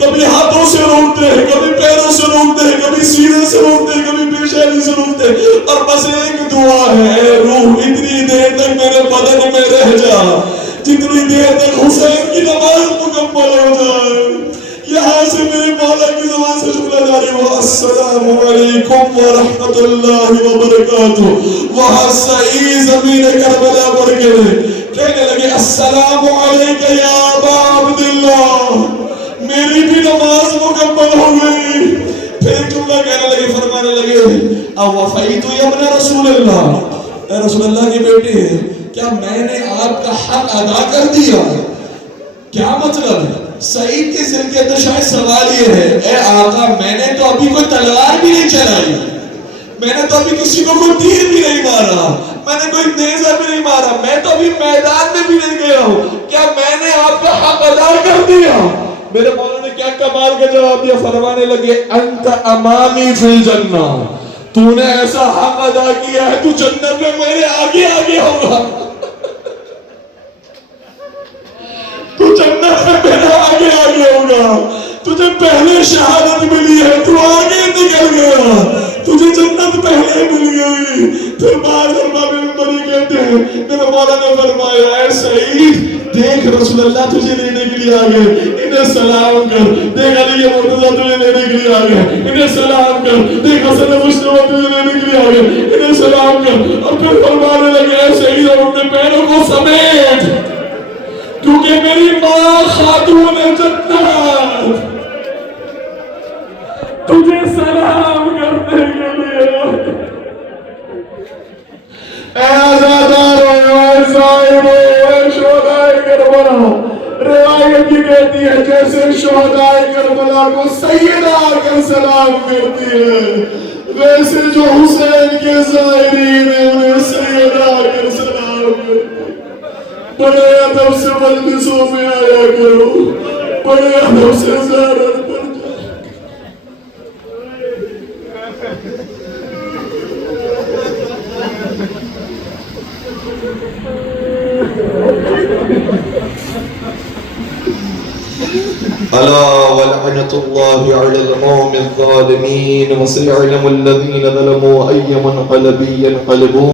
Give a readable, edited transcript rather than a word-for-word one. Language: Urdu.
کبھی ہاتھوں سے روکتے ہیں، کبھی پیروں سے روکتے ہیں، کبھی سینے سے روکتے ہیں، کبھی پیشانی سے روکتے ہیں، اور بس ایک دعا ہے، اے روح اتنی دیر تک میرے بدن میں رہ جا جتنی دیر تک حسین کی نماز مکمل ہو جائے۔ یہاں سے میرے مولا کی زبان سے جملہ جاری ہوا، السلام علیکم ورحمت اللہ وبرکاتہ۔ وہاں سعید زمین کربلا پڑھ کے کہنے لگے، السلام علیکم یا ابا عبداللہ، میری بھی نماز مکمل ہو گئی۔ پھر ایک جملہ کہنے لگے، فرمانے لگے، اوفیت یا ابن رسول اللہ، اے رسول اللہ کی بیٹی ہے، کیا میں نے آپ کا حق ادا کر دیا؟ کیا مطلب ہے؟ سعید کے ذہن کے اندر شاید سوال یہ ہے، اے آقا میں نے تو ابھی کوئی تلوار بھی نہیں چلائی، میں نے تو ابھی کسی کو کوئی تیر بھی نہیں مارا، میں نے کوئی نیزہ بھی نہیں مارا، میں تو ابھی میدان میں بھی نہیں گیا ہوں، کیا میں نے آپ کا حق ادا کر دیا؟ میرے مولا نے کیا کمال کا جواب دیا، فرمانے لگے، انت امامی فی الجنہ، تو نے ایسا حق ادا کیا ہے تو جنت میں میرے آگے آگے ہوگا، تو جنت میں میرے آگے آگے ہوگا، تجھے پہلے شہادت ملی ہے تو آگے نکل گیا، تجھے جنت پہلے مل گئی۔ پھر بعض ارباب منبری کہتے ہیں، میرے مولا نے فرمایا، اے سعید دیکھ رسول اللہ تجھے لینے کے لیے آگئے، انہیں سلام کر، دیکھ علی مرتضیٰ تجھے لینے کے لیے آگئے، انہیں سلام کر، دیکھ حسن مصطفیٰ تجھے لینے کے لیے آگئے، انہیں سلام کر، اور پھر فرمانے لگے، اے سعید اپنے پیروں کو سمیٹ، کیونکہ میری ماں خاتون جنت تجھے سلام کرنے کے لیے، اے عزادارو، اے زائرو، اے شہدائے کربلا، روایت یہ کہتی ہے جیسے شہدائے کربلا کو سیدہ آ کر سلام کرتی ہے، ویسے جو حسین کے زائرین ہیں انہیں سیدہ آ کر سلام کرتی ہے۔ بڑے ادب سے مجلسوں میں آیا کرو، بڑے ادب سے زیارت پر جایا ألا ولعنة الله على القوم الظالمين وسيعلم الذين ظلموا أي منقلب ينقلبون